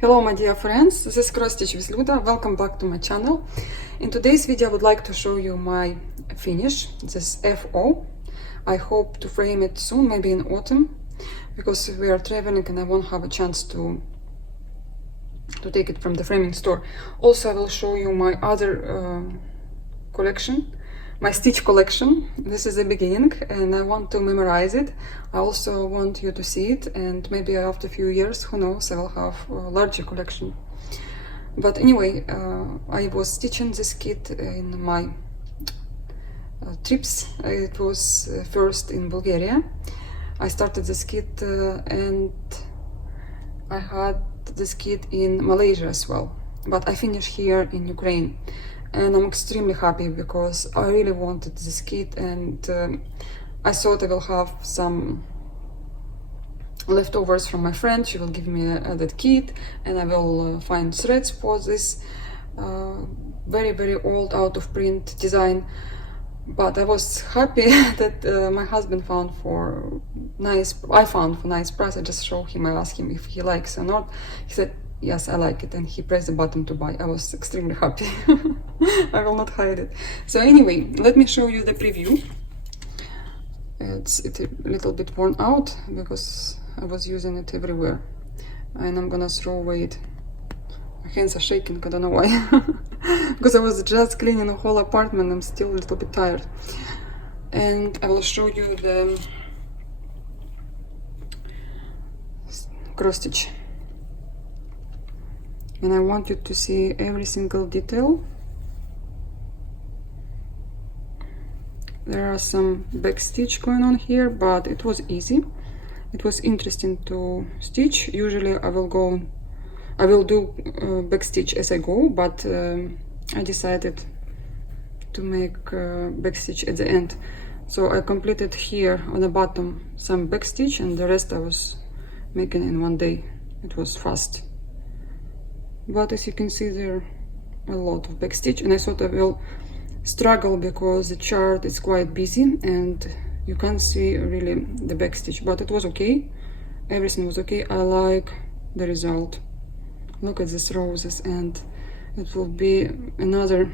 Hello my dear friends, this is Cross Stitch with Luda. Welcome back to my channel. In today's video I would like to show you my finish, this FO. I hope to frame it soon, maybe in autumn, because we are traveling and I won't have a chance to take it from the framing store. Also I will show you my other collection, my stitch collection. This is the beginning and I want to memorize it. I also want you to see it, and maybe after a few years, who knows, I will have a larger collection. But anyway, I was stitching this kit in my trips. It was first in Bulgaria. I started this kit and I had this kit in Malaysia as well. But I finished here in Ukraine. And I'm extremely happy because I really wanted this kit, and I thought I will have some leftovers from my friend. She will give me that kit, and I will find threads for this very old out of print design. But I was happy that my husband found for nice price. I just showed him, I asked him if he likes or not. He said yes, I like it, and he pressed the button to buy. I was extremely happy. I will not hide it. So anyway, let me show you the preview. It's a little bit worn out because I was using it everywhere, and I'm gonna throw away it. My hands are shaking, I don't know why. Because I was just cleaning the whole apartment. I'm still a little bit tired. And I will show you the cross stitch. And I want you to see every single detail. There are some back stitch going on here, but it was easy. It was interesting to stitch. Usually I will do back stitch as I go, but I decided to make back stitch at the end. So I completed here on the bottom some back stitch, and the rest I was making in one day. It was fast. But as you can see, there are a lot of back stitch, and I thought I will struggle because the chart is quite busy and you can't see really the back stitch, but it was okay. Everything was okay. I like the result. Look at these roses, and it will be another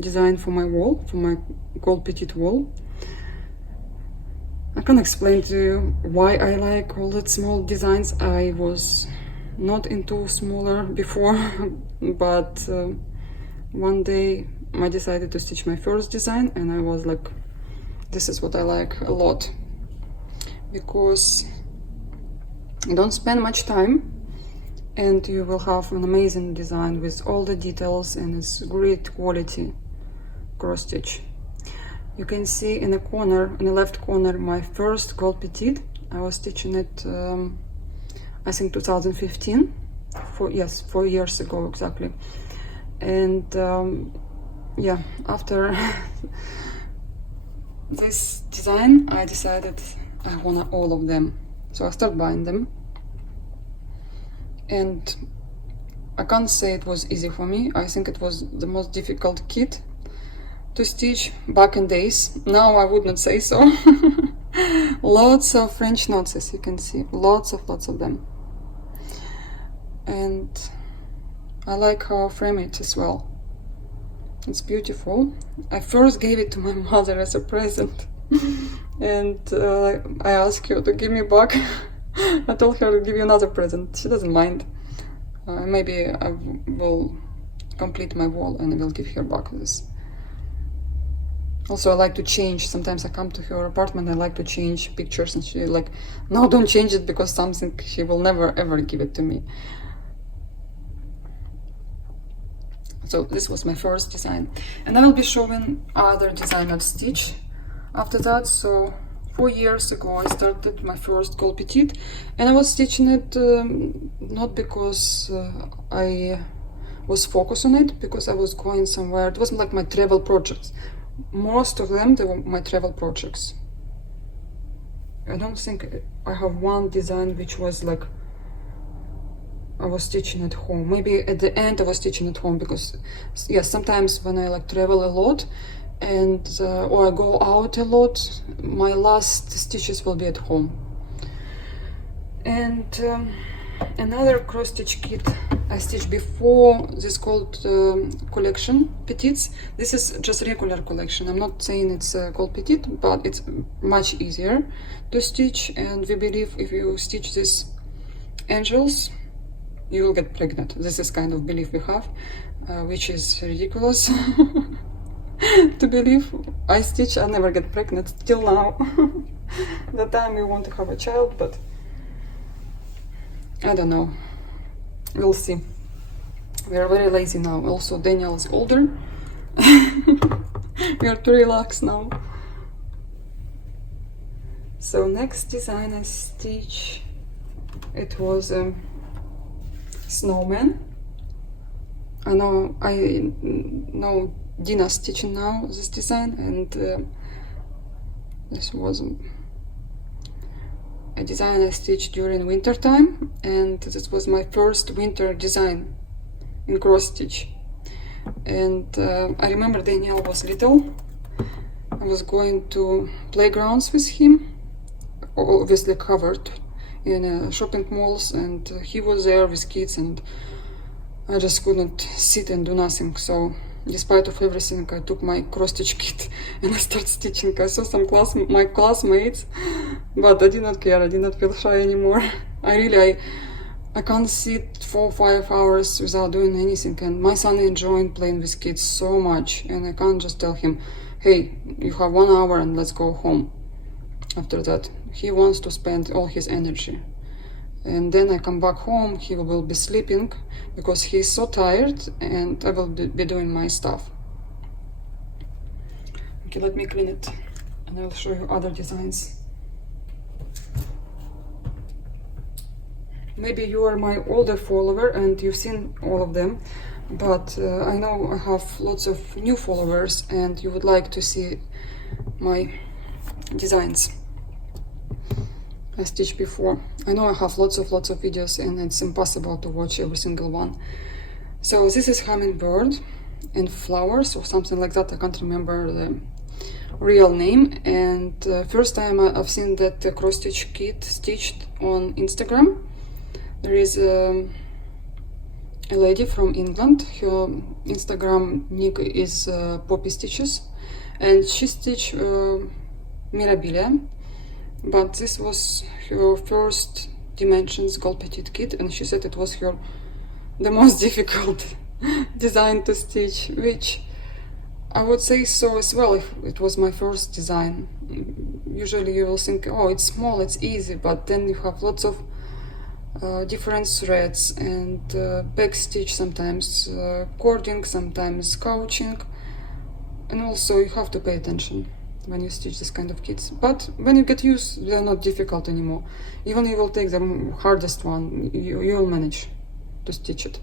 design for my wall, for my Gold Petite wall. I can't explain to you why I like all that small designs. I was not into smaller before, but one day I decided to stitch my first design, and I was like, this is what I like a lot, because you don't spend much time and you will have an amazing design with all the details, and it's great quality cross stitch. You can see in the corner, in the left corner, my first Gold Petite. I was stitching it I think 2015, 4 years ago exactly. And yeah, after this design I decided I want all of them, so I started buying them. And I can't say it was easy for me. I think it was the most difficult kit to stitch back in days. Now I would not say so. Lots of French knots, as you can see, lots of them. And I like how I frame it as well. It's beautiful. I first gave it to my mother as a present, and I asked her to give me back. I told her to give you another present. She doesn't mind. Maybe I will complete my wall and I will give her back this. Also, I like to change. Sometimes I come to her apartment, I like to change pictures, and she like, no, don't change it, because something she will never ever give it to me. So this was my first design, and I will be showing other design of stitch after that. So 4 years ago I started my first Gold Petite, and I was stitching it not because I was focused on it, because I was going somewhere. It wasn't like my travel projects. Most of them, they were my travel projects. I don't think I have one design which was like I was stitching at home. Maybe at the end I was stitching at home, because yes, sometimes when I like travel a lot and or I go out a lot, my last stitches will be at home. And Another cross stitch kit I stitched before this Gold collection Petites. This is just regular collection. I'm not saying it's a Gold Petite, but it's much easier to stitch, and we believe if you stitch these angels you will get pregnant. This is kind of belief we have, which is ridiculous to believe. I stitch, I never get pregnant till now. The time we want to have a child, but I don't know. We'll see. We are very lazy now. Also, Daniel is older. We are too relaxed now. So next design I stitch, it was a snowman. I know Dina's stitching now this design, and this was a design I stitched during winter time, and this was my first winter design in cross stitch. And I remember Daniel was little. I was going to playgrounds with him, obviously covered in shopping malls, and he was there with kids, and I just couldn't sit and do nothing. So despite of everything, I took my cross stitch kit and I started stitching. I saw some my classmates, but I did not care. I did not feel shy anymore. I can't sit 4 or 5 hours without doing anything, and my son enjoyed playing with kids so much, and I can't just tell him, hey, you have 1 hour and let's go home. After that, he wants to spend all his energy. And then I come back home, he will be sleeping because he's so tired, and I will be doing my stuff. Okay, let me clean it and I'll show you other designs. Maybe you are my older follower and you've seen all of them, but I know I have lots of new followers and you would like to see my designs I stitched before. I know I have lots of videos and it's impossible to watch every single one. So this is hummingbird and flowers or something like that. I can't remember the real name. And first time I've seen that cross stitch kit stitched on Instagram. There is a lady from England. Her Instagram nick is Poppy Stitches, and she stitched Mirabilia. But this was her first dimensions Gold Petite kit, and she said it was the most difficult design to stitch, which I would say so as well if it was my first design. Usually you will think, oh, it's small, it's easy, but then you have lots of different threads and back stitch, sometimes cording, sometimes couching, and also you have to pay attention when you stitch this kind of kits. But when you get used, they are not difficult anymore. Even if you will take the hardest one, you will manage to stitch it.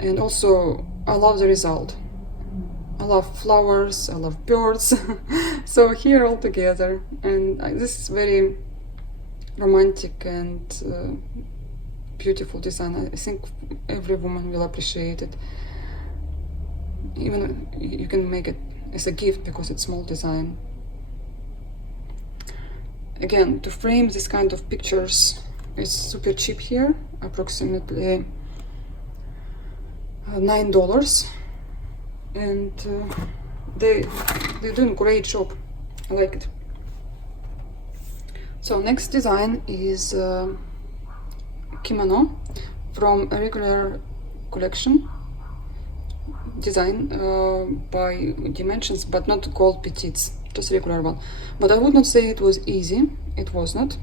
And also, I love the result. I love flowers, I love birds. So here all together, and this is very romantic and beautiful design. I think every woman will appreciate it. Even you can make it as a gift because it's small design. Again, to frame this kind of pictures is super cheap here, approximately $9, and they're doing a great job. I like it. So next design is Kimono from a regular collection design by Dimensions, but not Gold Petites, just regular one. But I would not say it was easy. It was not,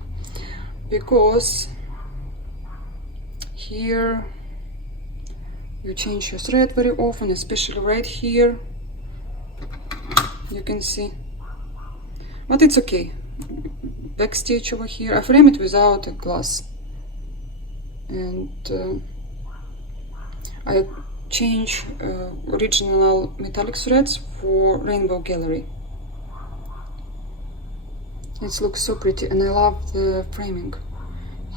because here you change your thread very often, especially right here. You can see, but it's okay. Back stitch over here. I frame it without a glass, and I change original metallic threads for rainbow gallery. It looks so pretty, and I love the framing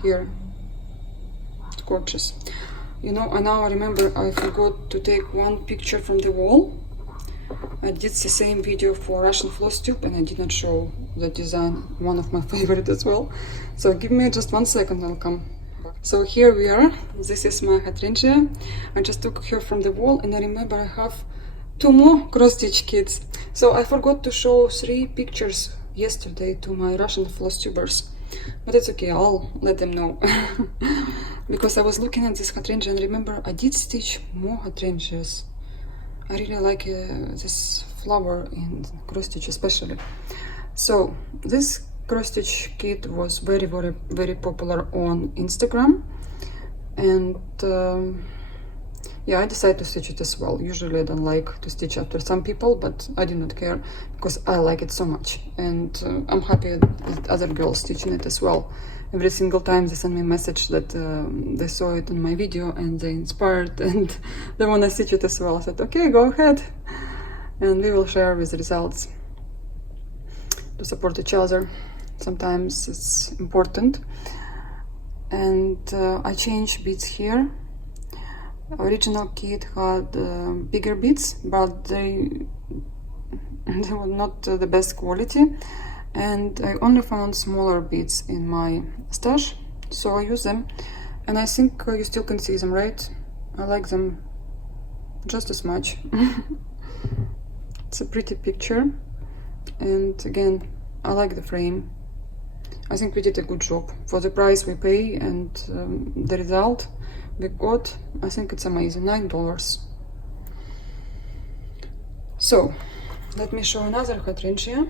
here. It's gorgeous. You know, I now remember I forgot to take one picture from the wall. I did the same video for Russian floss tube and I did not show the design, one of my favorite as well. So give me just 1 second, I'll come back. So here we are. This is my hydrangea. I just took her from the wall, and I remember I have 2 more cross-stitch kits. So I forgot to show 3 pictures yesterday to my Russian floss tubers, but it's okay, I'll let them know. Because I was looking at this hydrangea and remember I did stitch more hydrangeas. I really like this flower in cross-stitch especially. So this cross-stitch kit was very popular on Instagram, and yeah, I decided to stitch it as well. Usually I don't like to stitch after some people, but I did not care because I like it so much, and I'm happy that other girls stitching it as well. Every single time they send me a message that they saw it on my video and they inspired and they want to stitch it as well. I said, okay, go ahead, and we will share with the results to support each other. Sometimes it's important. And I changed beads here. Original kit had bigger beads, but they were not the best quality, and I only found smaller beads in my stash, so I use them, and I think you still can see them, right? I like them just as much. It's a pretty picture, and again, I like the frame. I think we did a good job for the price we pay, and the result we got, I think it's amazing. $9. So let me show another hydrangea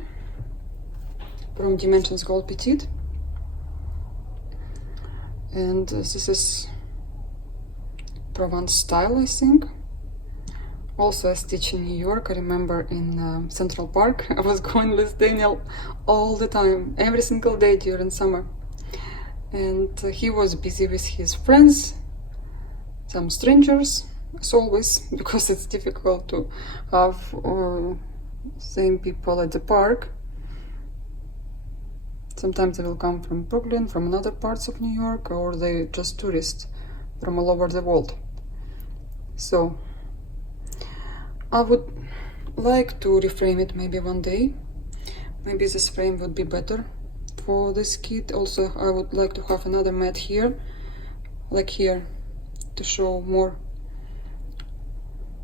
from Dimensions Gold Petite, and this is Provence style, I think. Also a stitch in New York. I remember in Central Park I was going with Daniel all the time, every single day during summer, and he was busy with his friends, some strangers, as always, because it's difficult to have same people at the park. Sometimes they will come from Brooklyn, from other parts of New York, or they just tourists from all over the world. So I would like to reframe it maybe one day. Maybe this frame would be better for this kit. Also, I would like to have another mat here, like here, to show more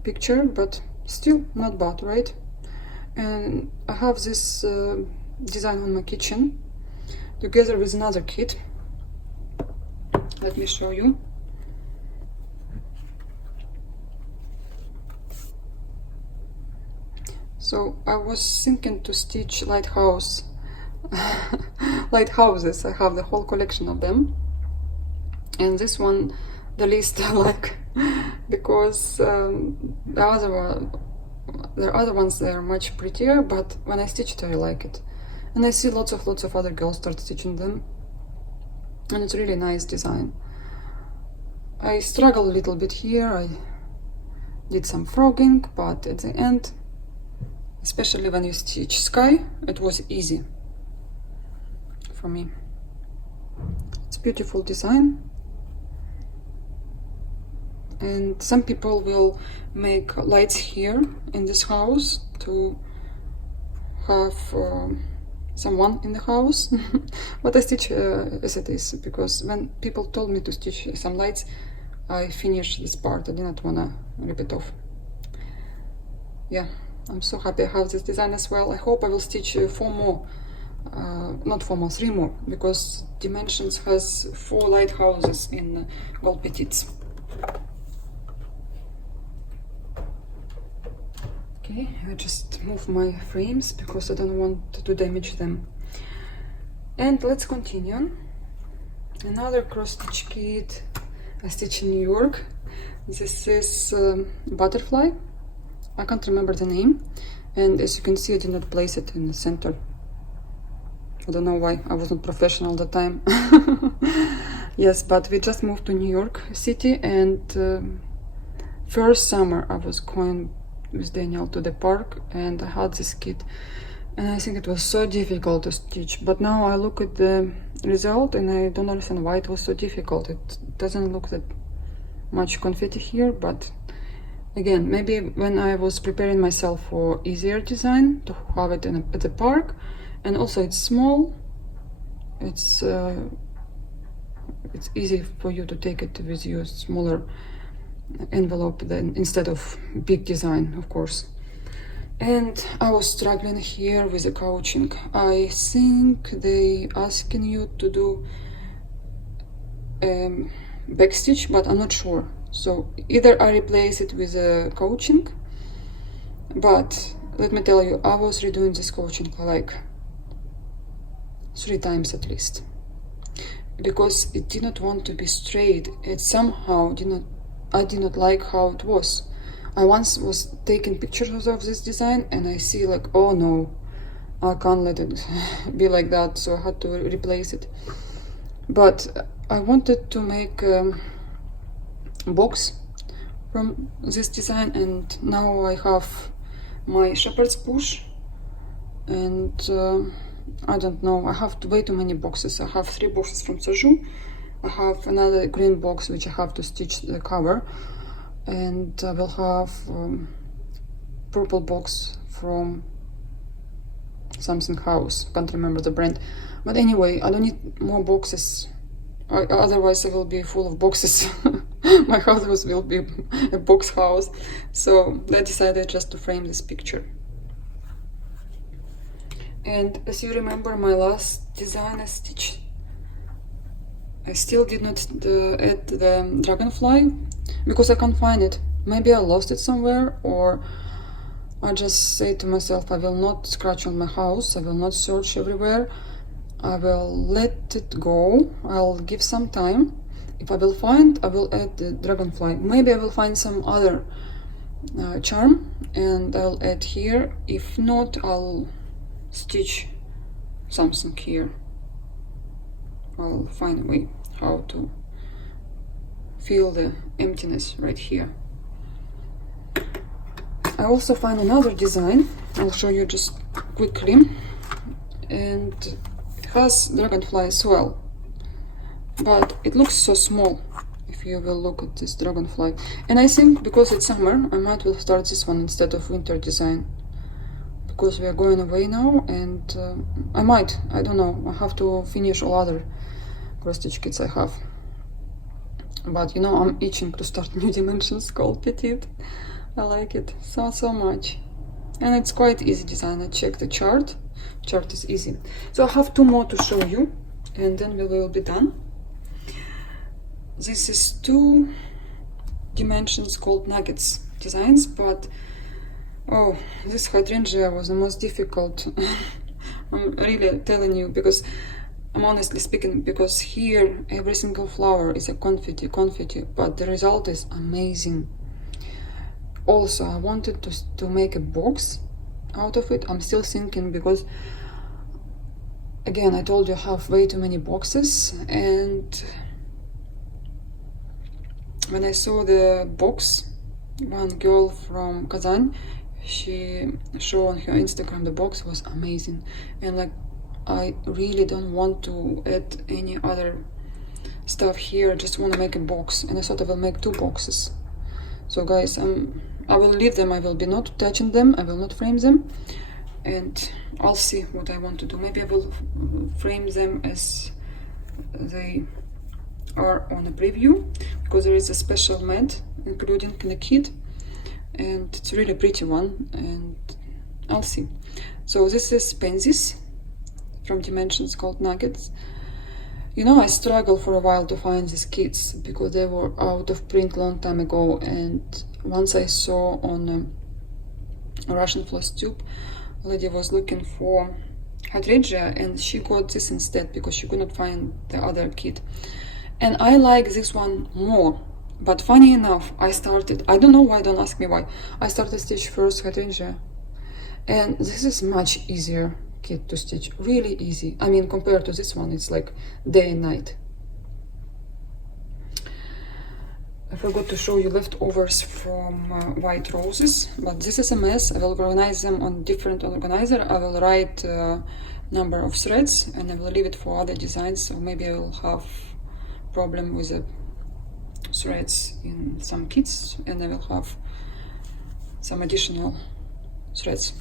picture, but still not bad, right? And I have this design on my kitchen together with another kit. Let me show you. So I was thinking to stitch lighthouses. I have the whole collection of them, and this one the least I like, because the other ones, they are much prettier, but when I stitch it I like it, and I see lots of other girls start stitching them, and it's really nice design. I struggle a little bit here. I did some frogging, but at the end, especially when you stitch sky, it was easy for me. It's beautiful design, and some people will make lights here in this house to have someone in the house. But I stitch as it is, because when people told me to stitch some lights, I finished this part. I didn't wanna rip it off. Yeah, I'm so happy I have this design as well. I hope I will stitch 4 more, not 4 more, 3 more, because Dimensions has 4 lighthouses in Gold Petites. Okay, I just move my frames because I don't want to damage them. And let's continue. Another cross stitch kit I stitched in New York. This is Butterfly. I can't remember the name, and as you can see I did not place it in the center. I don't know why, I wasn't professional at the time. Yes, but we just moved to New York City, and first summer I was going with Daniel to the park, and I had this kit, and I think it was so difficult to stitch. But now I look at the result and I don't understand why it was so difficult. It doesn't look that much confetti here, but again, maybe when I was preparing myself for easier design to have it at the park, and also it's small, it's it's easy for you to take it with your smaller envelope than instead of big design, of course. And I was struggling here with the couching. I think they asking you to do backstitch, but I'm not sure. So either I replace it with a couching, but let me tell you, I was redoing this couching like 3 times at least, because it did not want to be straight. It somehow I did not like how it was. I once was taking pictures of this design and I see like, oh no, I can't let it be like that, so I had to replace it. But I wanted to make a box from this design, and now I have my shepherd's bush, and I don't know, I have way too many boxes. I have 3 boxes from Saju. I have another green box which I have to stitch the cover, and I will have purple box from something house, can't remember the brand. But anyway, I don't need more boxes, otherwise I will be full of boxes. My house will be a box house. So I decided just to frame this picture. And as you remember, my last design I stitched, I still did not add the dragonfly because I can't find it. Maybe I lost it somewhere, or I just say to myself, I will not scratch on my house, I will not search everywhere, I will let it go, I'll give some time. If I will find, I will add the dragonfly. Maybe I will find some other charm and I'll add here. If not, I'll stitch something here. I'll find a way how to feel the emptiness right here. I also find another design, I'll show you just quickly, and it has dragonfly as well, but it looks so small if you will look at this dragonfly. And I think because it's summer, I might will start this one instead of winter design, because we are going away now, and I don't know, I have to finish all other cross stitch kits I have. But you know, I'm itching to start new dimensions, Gold Petite. I like it so much, and it's quite easy design. I checked the chart is easy. So I have 2 more to show you, and then we will be done. This is 2 dimensions called nuggets designs, but oh, this hydrangea was the most difficult. I'm really telling you, because I'm honestly speaking, because here every single flower is a confetti, but the result is amazing. Also, I wanted to make a box out of it. I'm still thinking, because again, I told you I have way too many boxes, and when I saw the box, one girl from Kazan, she showed on her Instagram the box was amazing, and like, I really don't want to add any other stuff here. I just want to make a box, and I thought I will make 2 boxes. So guys, I will leave them, I will be not touching them, I will not frame them, and I'll see what I want to do. Maybe I will frame them as they are on a preview, because there is a special mat including in the kit, and it's a really pretty one, and I'll see. So this is Pansies from Dimensions called Nuggets. You know, I struggled for a while to find these kits because they were out of print long time ago, and once I saw on a Russian floss tube, a lady was looking for hydrangea, and she got this instead because she could not find the other kit. And I like this one more, but funny enough, I don't know why, don't ask me why, I started stitch first hydrangea, and this is much easier kit to stitch, really easy. I mean, compared to this one, it's like day and night. I forgot to show you leftovers from white roses, but this is a mess. I will organize them on different organizer. I will write number of threads, and I will leave it for other designs, so maybe I will have problem with the threads in some kits, and I will have some additional threads.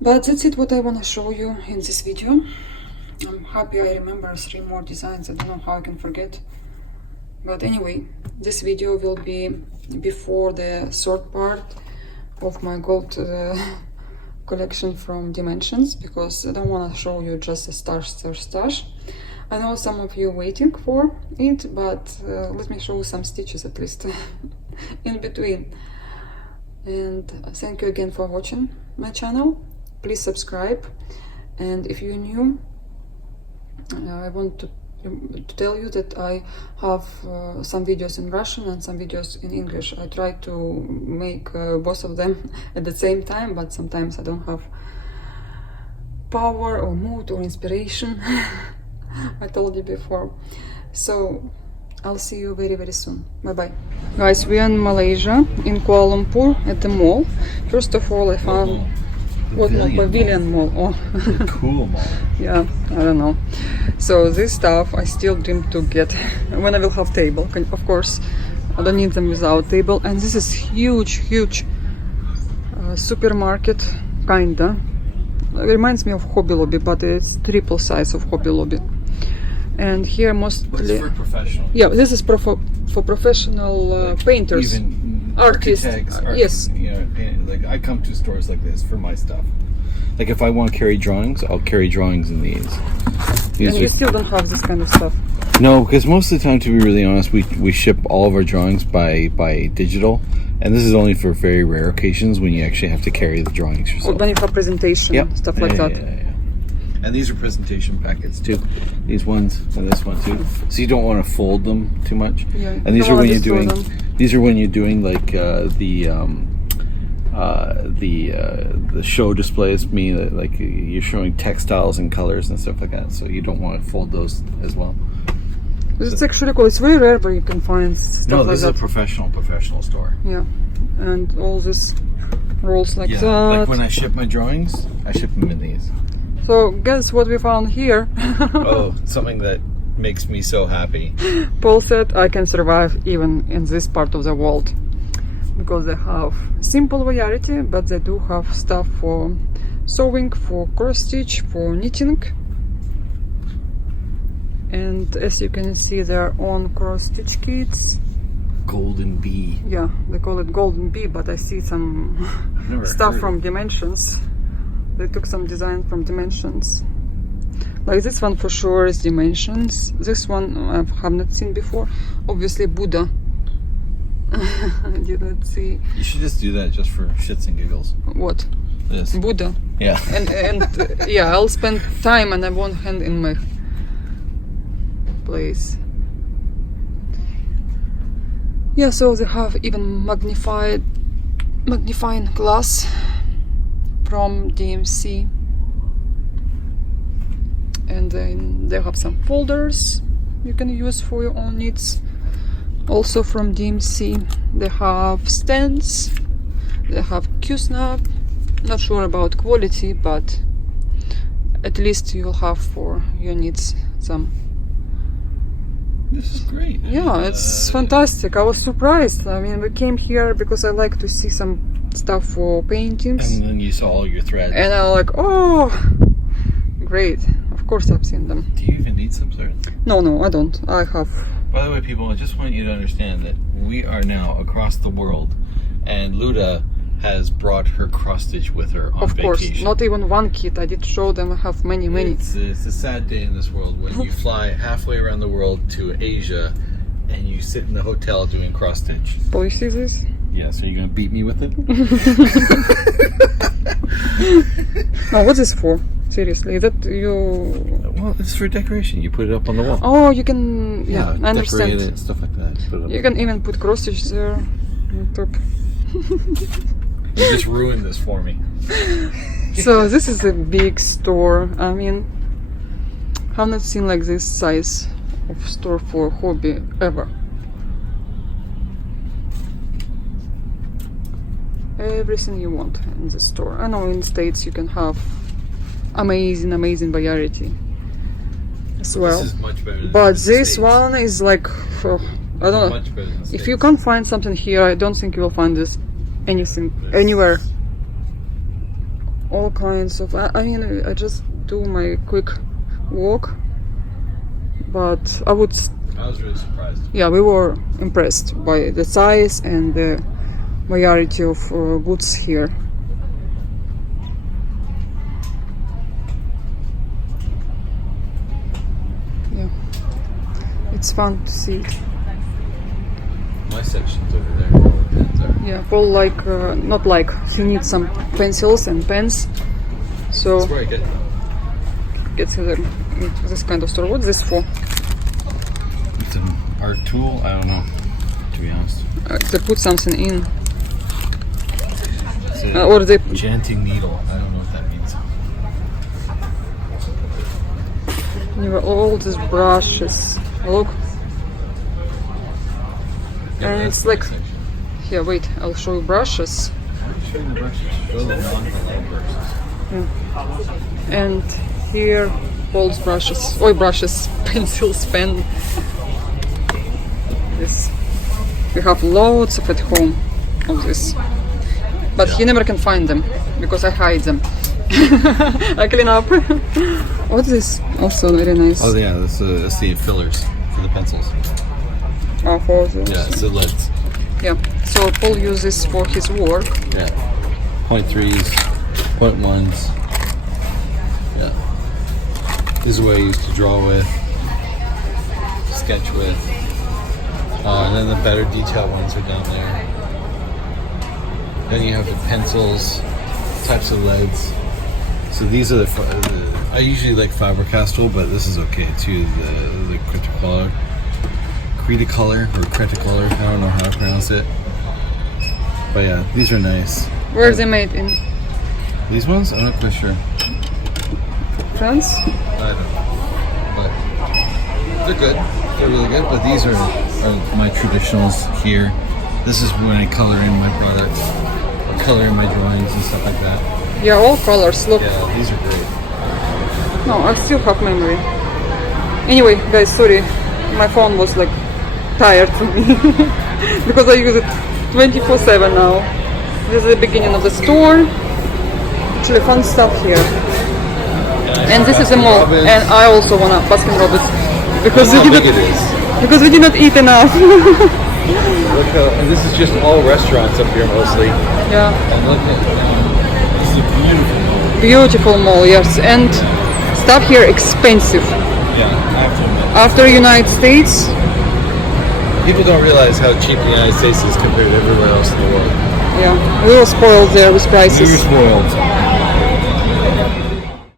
But that's it what I want to show you in this video. I'm happy I remember 3 more designs. I don't know how I can forget. But anyway, this video will be before the third part of my gold collection from Dimensions, because I don't want to show you just a stash. I know some of you waiting for it, but let me show you some stitches at least in between. And thank you again for watching my channel. Please subscribe, and if you're new, I want to tell you that I have some videos in Russian and some videos in English. I try to make both of them at the same time, but sometimes I don't have power or mood or inspiration. I told you before. So I'll see you very, very soon. Bye bye. Guys, we are in Malaysia, in Kuala Lumpur, at the mall. First of all, I found Pavilion Mall. Oh, cool mall. Yeah, I don't know. So this stuff I still dream to get when I will have table. Of course, I don't need them without table. And this is huge supermarket, kinda. It reminds me of Hobby Lobby, but it's triple size of Hobby Lobby. And here mostly. But it's for professional. Yeah, this is for professional painters. Even artists. Yes. You know, like I come to stores like this for my stuff. Like if I want to carry drawings, I'll carry drawings in these. And you still don't have this kind of stuff? No, because most of the time, to be really honest, we ship all of our drawings by digital. And this is only for very rare occasions when you actually have to carry the drawings yourself. When you have presentation, stuff like that. Yeah. And these are presentation packets too. These ones and this one too. So you don't want to fold them too much. Yeah. And these are when you're doing. These are when you're doing like the show displays. Like you're showing textiles and colors and stuff like that. So you don't want to fold those as well. It's actually cool. It's very rare where you can find stuff no, like that. This is a professional store. Yeah, and all this rolls like that. Like when I ship my drawings, I ship them in these. So guess what we found here? Oh, something that makes me so happy. Paul said I can survive even in this part of the world, because they have simple variety, but they do have stuff for sewing, for cross stitch, for knitting. And as you can see, their own cross stitch kits. Golden Bee. Yeah, they call it Golden Bee, but I see some stuff from Dimensions. They took some design from Dimensions. Like this one for sure is Dimensions. This one I have not seen before. Obviously Buddha. I did not see. You should just do that just for shits and giggles. What? This. Buddha. Yeah. And yeah, I'll spend time and I won't hand in my place. Yeah, so they have even magnifying glass from DMC, and then they have some folders you can use for your own needs, also from DMC. They have stands, they have Q-snap. Not sure about quality, but at least you'll have for your needs some. This is great. Yeah, it's fantastic. I was surprised. I mean, we came here because I like to see some stuff for paintings. And then you saw all your threads. And I was like, oh, great. Of course I've seen them. Do you even need some threads? No, I don't. I have. By the way, people, I just want you to understand that we are now across the world, and Luda has brought her cross stitch with her on vacation. Of course, not even one kit. I did show them. I have many. It's a sad day in this world when you fly halfway around the world to Asia and you sit in the hotel doing cross stitch. Oh, you see this? Yeah, so you're gonna beat me with it? No, what's this for? Seriously, that you... Well, it's for decoration. You put it up on the wall. Oh, you can... Yeah, I understand. Decorate it, stuff like that. Put it up you can even put cross stitch there on top. You just ruined this for me. So this is a big store. I mean, I've not seen like this size of store for hobby ever. Everything you want in the store. I know in the States you can have amazing variety as well. This is much better than but the this States. one is like, I don't know. Much better than the If you States. can't find something here, I don't think you will find this anywhere. All kinds of. I mean, I just do my quick walk, but I would. I was really surprised. Yeah, we were impressed by the size and the variety of goods here. Yeah, it's fun to see it. My section's over there. Where all the pens are. Yeah, Paul not like, he needs some pencils and pens, so That's where I get. gets this kind of store. What's this for? It's an art tool. I don't know, to be honest. They put something in, It's a or they. enchanting needle. I don't know what that means. You have all these brushes. Look. And that's it's my like, section. here, wait, I'll show you brushes. Show the brushes. Show the non-halal brushes. And here, Paul's brushes. Brushes, pencils, pen. This. We have loads of at home of this. But he never can find them because I hide them. I clean up. What's this? Also very nice. Oh yeah, that's the fillers for the pencils. For those. Yeah, it's the lids. Yeah. So Paul uses for his work. Yeah. 0.3s, 0.1s. Yeah. This is what I used to draw with, sketch with. And then the better detailed ones are down there. Then you have the pencils, types of leads. So these are I usually like Faber-Castell, but this is okay too. The Cretacolor or Cretacolor. I don't know how to pronounce it. But yeah, these are nice. Where are they made in? These ones? I'm not quite sure. France? I don't know. But they're good. They're really good. But these are my traditionals here. This is when I color in my products, or color in my drawings and stuff like that. Yeah, all colors. Look. Yeah, these are great. No, I still have memory. Anyway, guys, sorry. My phone was like tired to me because I use it 24/7 now. This is the beginning of the store. Actually, fun stuff here. And this is the mall. And I also want a Baskin Robbins because How we big did it is. because we did not eat enough. Look how, and this is just all restaurants up here mostly. Yeah. And look at this is a beautiful mall. Beautiful mall, yes. And stuff here expensive. Yeah, I have to admit. After United States, People don't realize how cheap the United States is compared to everywhere else in the world. yeah, we were spoiled there with We prices. were spoiled.